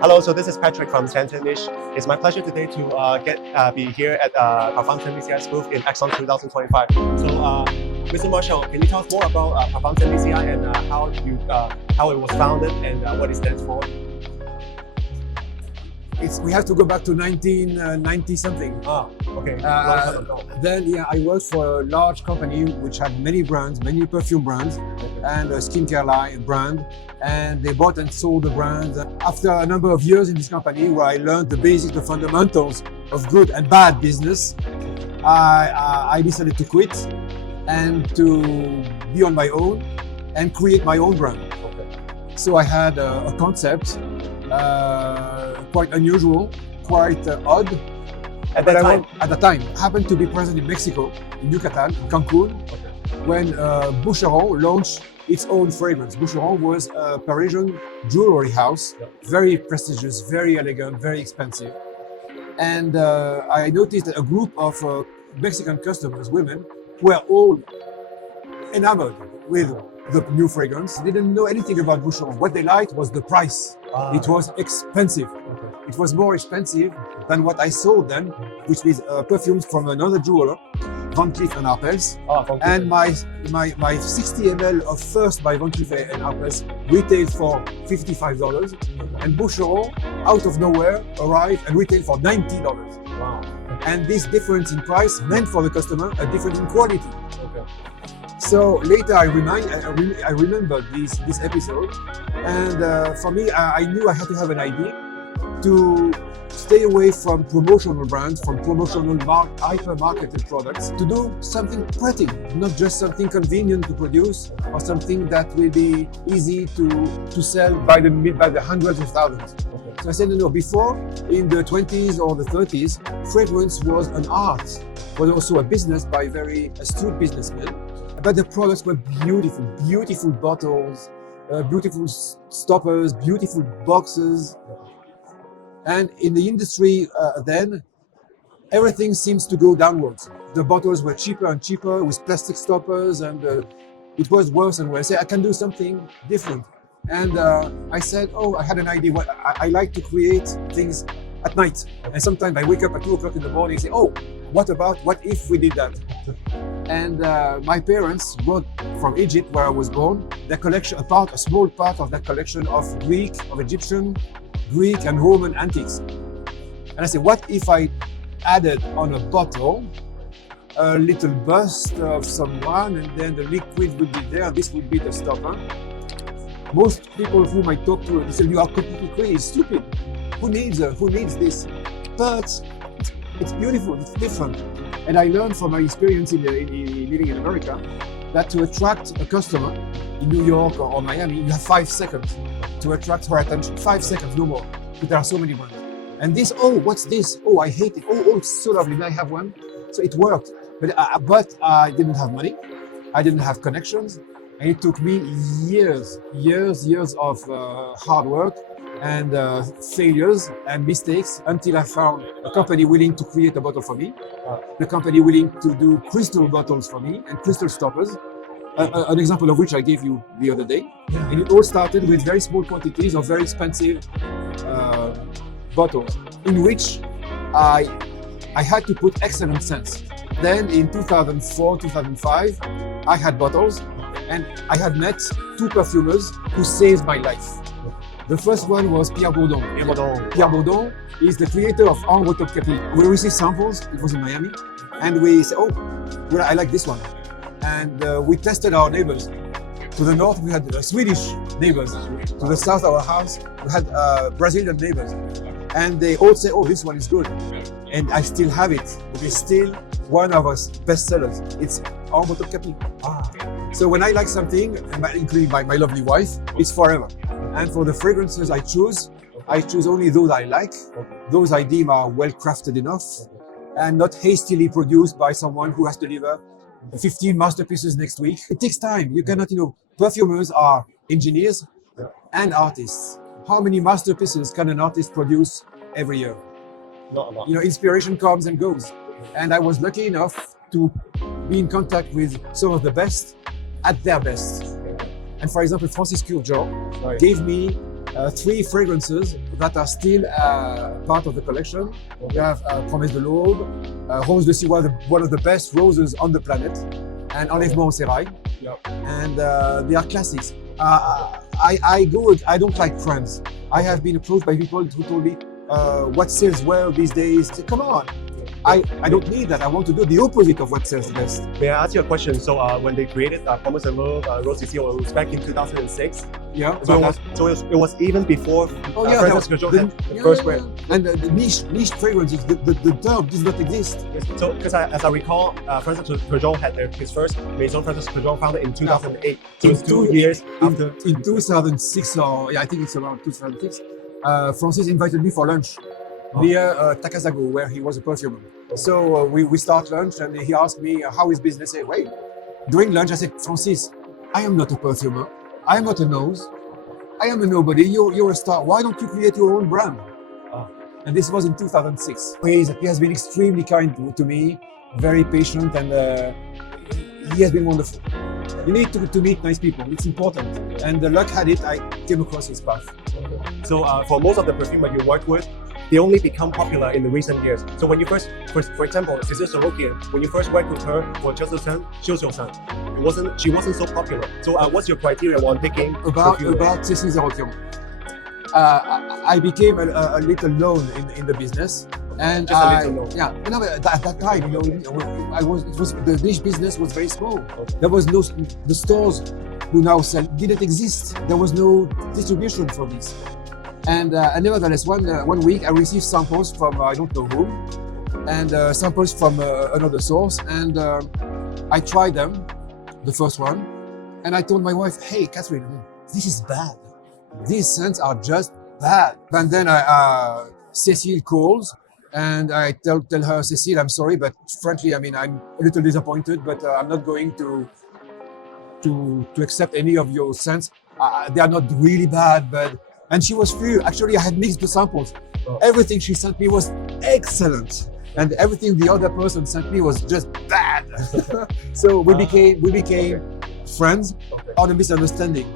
Hello, so this is Patrick from Santanish. It's my pleasure today to be here at Parfums MDCI's booth in Exxon 2025. So, Mr. Marchal, can you tell us more about Parfums MDCI and how it was founded and what it stands for? We have to go back to 1990 something. Ah, okay. Then I worked for a large company which had many brands, many perfume brands, and a skincare line brand. And they bought and sold the brands. After a number of years in this company, where I learned the basics, the fundamentals of good and bad business, I decided to quit and to be on my own and create my own brand. So I had a concept. Quite unusual, quite odd. At the time, happened to be present in Mexico, in Yucatan, in Cancun, when Boucheron launched its own fragrance. Boucheron was a Parisian jewelry house, very prestigious, very elegant, very expensive. And I noticed that a group of Mexican customers, women, were all enamored with the new fragrance. They didn't know anything about Boucheron. What they liked was the price. It was expensive. It was more expensive than what I sold then, which is perfumes from another jeweler, Van Cleef & Arpels. And my 60 ml of first by Van Cleef & Arpels retailed for $55. And Boucheron, out of nowhere, arrived and retailed for $90. Wow. And this difference in price meant for the customer a difference in quality. So later I remembered this episode, and for me, I knew I had to have an idea to stay away from promotional brands, from promotional hyper-marketed products, to do something pretty, not just something convenient to produce or something that will be easy to sell by the hundreds of thousands. So I said, no, before, in the 20s or the 30s, fragrance was an art, but also a business by very astute businessmen. But the products were beautiful, beautiful bottles, beautiful stoppers, beautiful boxes. And in the industry then, everything seems to go downwards. The bottles were cheaper and cheaper with plastic stoppers, and it was worse and worse. I said, I can do something different. And I said, I had an idea. I like to create things at night. And sometimes I wake up at 2 o'clock in the morning and say, what if we did that? And my parents brought from Egypt, where I was born, their collection, a small part of that collection of Egyptian, Greek and Roman antiques. And I said, what if I added on a bottle a little bust of someone, and then the liquid would be there, and this would be the stopper. Most people whom I talk to, they say, you are completely crazy, stupid. Who needs this? But it's beautiful, it's different. And I learned from my experience in living in America that to attract a customer in New York or Miami, you have 5 seconds to attract her attention. 5 seconds, no more. But there are so many brands. And this, what's this? I hate it. It's so lovely. May I have one? So it worked. But I didn't have money. I didn't have connections. And it took me years of hard work and failures and mistakes until I found a company willing to create a bottle for me, the company willing to do crystal bottles for me and crystal stoppers, an example of which I gave you the other day. And it all started with very small quantities of very expensive bottles, in which I had to put excellent scents. Then in 2004, 2005, I had bottles, and I had met 2 perfumers who saved my life. The first one was Pierre Bourdon. Pierre Bourdon is the creator of Ambre Topkapi. We received samples, it was in Miami, and we said, I like this one. And we tested our neighbors. To the north, we had Swedish neighbors. To the south of our house, we had Brazilian neighbors. And they all say, this one is good. And I still have it. It is still one of our best sellers. It's Ambre Topkapi. So when I like something, including my lovely wife, it's forever. And for the fragrances I choose only those I like, those I deem are well crafted enough, and not hastily produced by someone who has to deliver 15 masterpieces next week. It takes time. You cannot, perfumers are engineers and artists. How many masterpieces can an artist produce every year? Not a lot. Inspiration comes and goes. And I was lucky enough to be in contact with some of the best at their best. And for example, Francis Kurkdjian gave me 3 fragrances that are still part of the collection. We have Promesse de l'Aube, Rose de Siwa, one of the best roses on the planet, and Enlèvement au Sérail. Yep. And they are classics. I don't like trends. I have been approached by people who told me what sells well these days. I say, come on. I don't need that. I want to do the opposite of what sells best. May I ask you a question? So when they created Parfums Rose de Siwa, it was back in 2006. Yeah. So it was even before Francis Kurkdjian had the first brand. And the niche fragrances, the term does not exist. So because as I recall, Francis Kurkdjian had his first Maison Francis Kurkdjian founded in 2008. So it was 2 years after. In 2006, or I think it's around 2006, Francis invited me for lunch near Takasago, where he was a perfumer. So we start lunch, and he asked me how is business. I said, wait. During lunch, I said, Francis, I am not a perfumer. I am not a nose. I am a nobody. You're a star. Why don't you create your own brand? And this was in 2006. He has been extremely kind to me, very patient, and he has been wonderful. You need to meet nice people. It's important. And the luck had it, I came across his path. So for most of the perfumers you work with, they only become popular in the recent years. So when you first, for example, Francis Kurkdjian, when you first worked with her for Xiu she wasn't so popular. So what's your criteria when picking about Cécile Zarokian? I became a little known in the business, and just a little known. Yeah. At that time, the niche business was very small. Okay. There was the stores who now sell didn't exist. There was no distribution for this. And nevertheless, one week I received samples from I don't know whom, and samples from another source, and I tried them, the first one, and I told my wife, "Hey, Catherine, this is bad. These scents are just bad." And then Cécile calls, and I tell her, "Cécile, I'm sorry, but frankly, I mean, I'm a little disappointed, but I'm not going to accept any of your scents. They are not really bad, but." And she was furious. Actually, I had mixed the samples. Everything she sent me was excellent, and everything the other person sent me was just bad. So we became friends on a misunderstanding.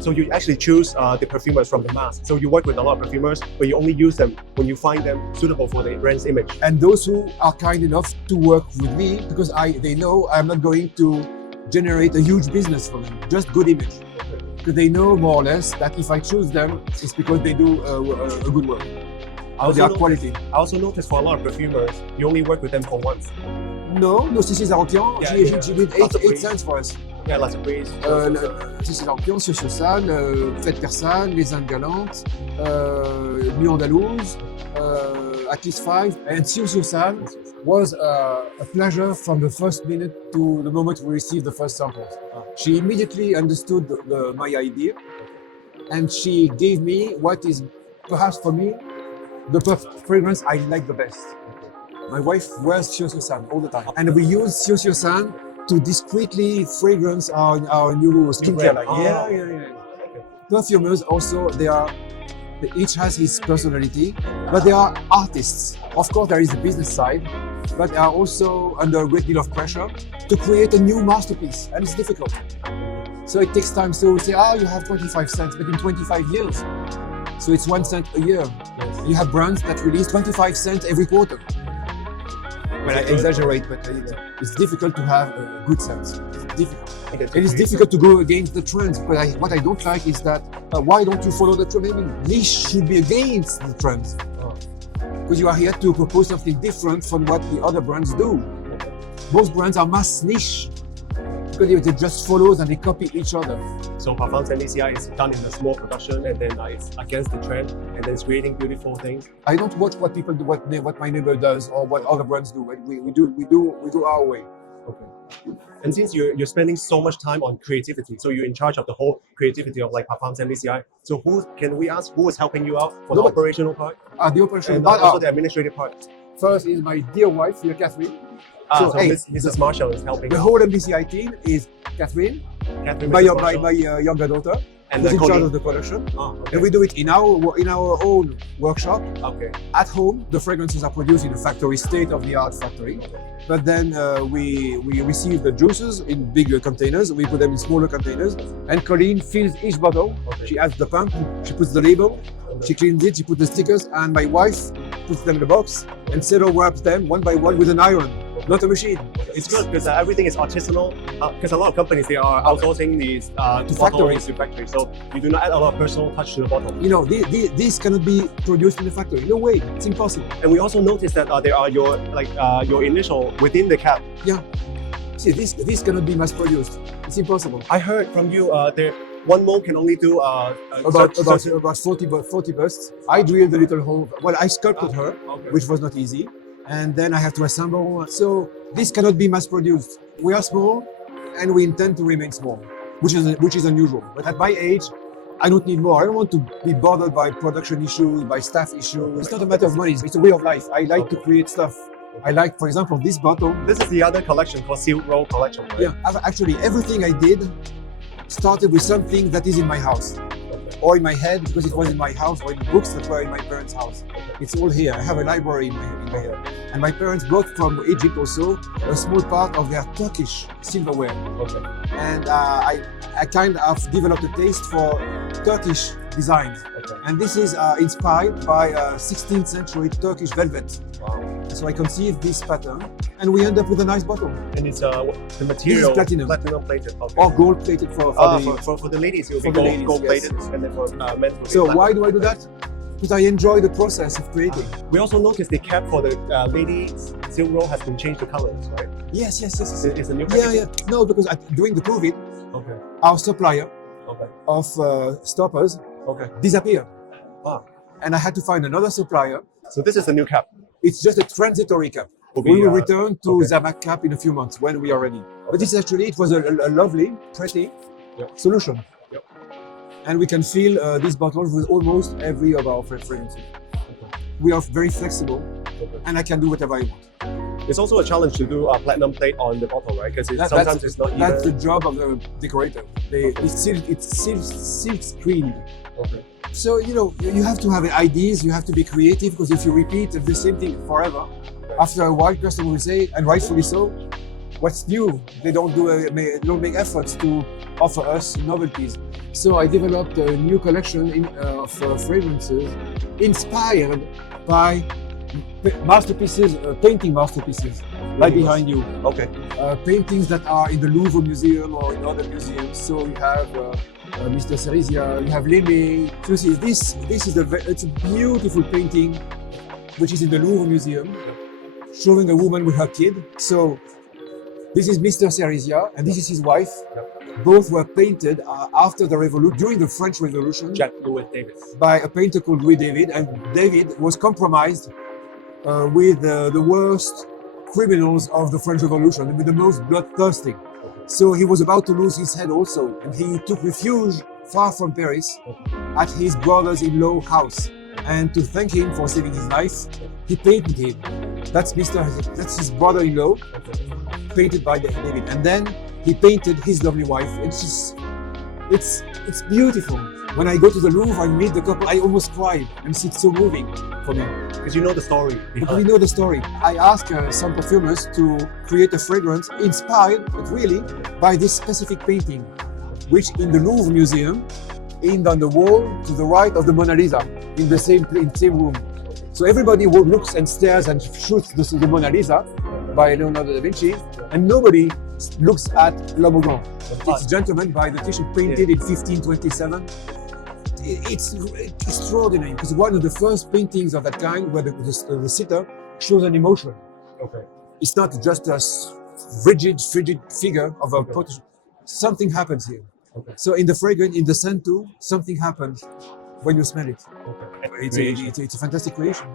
So you actually choose the perfumers from the mass. So you work with a lot of perfumers, but you only use them when you find them suitable for the brand's image. And those who are kind enough to work with me, because they know I'm not going to generate a huge business for them, just good image. Because they know more or less that if I choose them, it's because they do a good work. They are quality. I also noticed for a lot of perfumers, you only work with them for once. No, Cécile Zarokian, she did 8 scents for us. Yeah, lots of ways. Cécile Zarokian, Siosan, Fête Persane, Les Indes Galantes, Nuit Andalouse, at least 5. And Siosan was a pleasure from the first minute to the moment we received the first samples. She immediately understood my idea, and she gave me what is perhaps for me the fragrance I like the best. My wife wears Siosan all the time, and we use Siosan to discreetly fragrance our new skincare line. Yeah. Perfumers also, they each has his personality, but they are artists. Of course, there is the business side, but they are also under a great deal of pressure to create a new masterpiece, and it's difficult. So it takes time. So we say, you have 25 cents, but in 25 years. So it's 1 cent a year. You have brands that release 25 cents every quarter. Well, I exaggerate, but it's difficult to have good scents. It's difficult. It is difficult to go against the trends, but what I don't like is that why don't you follow the trend? Maybe niche should be against the trends. Because you are here to propose something different from what the other brands do. Most brands are mass niche because they just follow and they copy each other. So Parfums MDCI is done in a small production, and then it's against the trend, and then it's creating beautiful things. I don't watch what people do, what my neighbor does, or what other brands do. We do our way. Okay. And since you're spending so much time on creativity, so you're in charge of the whole creativity of like Parfums MDCI. So who is helping you out for the operational part? The operational and part, also the administrative part. First is my dear wife, Catherine. So Mrs. Marchal is helping. The whole MDCI team is Catherine, my younger daughter, And who's in charge Colleen? of the collection. Oh, okay. And we do it in our own workshop. Okay. At home, the fragrances are produced in a factory, state-of-the-art factory. But then we receive the juices in bigger containers. We put them in smaller containers. And Colleen fills each bottle. Okay. She adds the pump. She puts the label. She cleans it. She puts the stickers. And my wife puts them in the box and Cero wraps them one by one with an iron, not a machine. It's good because everything is artisanal. Because a lot of companies, they are outsourcing these To factories. to factories. So you do not add a lot of personal touch to the bottle. You know, these cannot be produced in the factory. No way, it's impossible. And we also noticed that there are your initial within the cap. Yeah. See, this cannot be mass produced. It's impossible. I heard from you there one mold can only do About 40 busts. I drilled a little hole. Well, I sculpted her, okay. which was not easy. And then I have to assemble. So this cannot be mass produced. We are small and we intend to remain small, which is unusual. But at my age, I don't need more. I don't want to be bothered by production issues, by staff issues. It's not a matter of money. It's a way of life. I like to create stuff. I like, for example, this bottle. This is the other collection called Silk Road collection, right? Yeah, actually, everything I did started with something that is in my house or in my head because it was in my house, or in books that were in my parents' house. It's all here. I have a library in my head. And my parents brought from Egypt also a small part of their Turkish silverware. Okay. And I kind of developed a taste for Turkish designs. Okay. And this is inspired by 16th century Turkish velvet. Wow. So I conceived this pattern and we end up with a nice bottle. And it's the material platinum. plated. Okay. Or gold plated for the ladies, it will for be the ladies, gold yes. plated, and then for men. It will be So platinum. why do I do that? Because I enjoy the process of creating. We also noticed the cap for the ladies Silk Road has been changed to colors, right? Yes. It's a new Yeah. packaging. No, because during the COVID, Okay. our supplier Okay. of stoppers Okay. disappeared. Wow. And I had to find another supplier. So this is the new cap. It's just a transitory cap. Will We be, will return to okay. Zamac cap in a few months when we are ready. But this actually, it was a lovely, pretty Yep. solution. Yep. And we can fill these bottles with almost every of our fragrances. We are very flexible Okay. and I can do whatever I want. It's also a challenge to do a platinum plate on the bottle, right? Because sometimes it's not even. That's the job of the decorator. It's silk screened. Okay. So, you know, you have to have ideas, you have to be creative, because if you repeat the same thing forever, after a while, customer will say, and rightfully so, what's new? They don't make efforts to offer us novelties. So I developed a new collection of fragrances inspired by masterpieces, painting masterpieces, right behind you. Okay. Paintings that are in the Louvre Museum or in other museums. So you have Mr. Cerizia, you have Lemay. So you see, this is it's a beautiful painting, which is in the Louvre Museum, showing a woman with her kid. So this is Mr. Cerizia, and this is his wife. Both were painted after the revolution, during the French Revolution, Jack Louis Davis. by a painter called Louis David, and David was compromised with the worst criminals of the French Revolution, with the most bloodthirsty. So he was about to lose his head also, and he took refuge far from Paris at his brother's-in-law house. And to thank him for saving his life, he painted him. That's his brother-in-law, painted by David. And then he painted his lovely wife. It's beautiful. When I go to the Louvre, I meet the couple, I almost cry, and it's so moving for me. Because you know the story. Because we know the story. I asked some perfumers to create a fragrance inspired, but really, by this specific painting, which in the Louvre Museum, on the wall to the right of the Mona Lisa, in the same room. So everybody looks and stares and shoots the Mona Lisa by Leonardo da Vinci, and nobody looks at L'Homme It's Gentleman by the Titian, painted in 1527. It's extraordinary because one of the first paintings of that kind where the sitter shows an emotion. Okay. It's not just a rigid figure of a portrait. Something happens here. Okay. So in the fragrance, in the scent too, something happens when you smell it. Okay. It's a fantastic creation.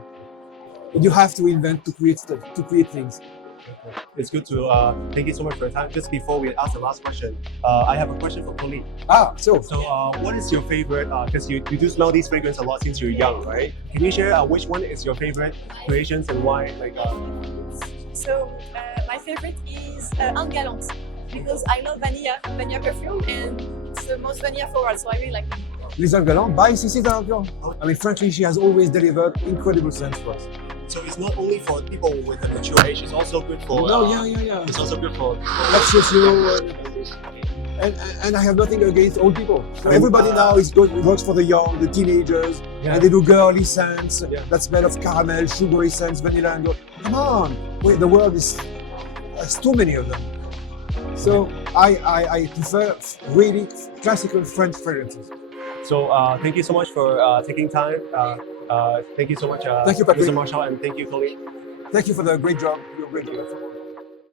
But you have to invent to create stuff, to create things. Okay. It's good to thank you so much for your time. Just before we ask the last question, I have a question for Colleen. So what is your favorite? Because you do smell these fragrances a lot since you're young, right? Can you share which one is your favorite creations and why? My favorite is Ungallant because I love vanilla perfume, and it's the most vanilla floral, so I really like them. Les Galants by Cécile Dardian. I mean, frankly, she has always delivered incredible scents for us. So it's not only for people with a mature age, it's also good for. Yeah. It's also good for. And I have nothing against old people. So everybody now goes for the young, the teenagers, and they do girly scents that smell of caramel, sugary scents, vanilla. And come on, wait, the world has too many of them. So I prefer really classical French fragrances. So thank you so much for taking time. Thank you so much, Thank you, Patrick. Mr. Marchal, and thank you, Chloe. Thank you for the great job. You're great.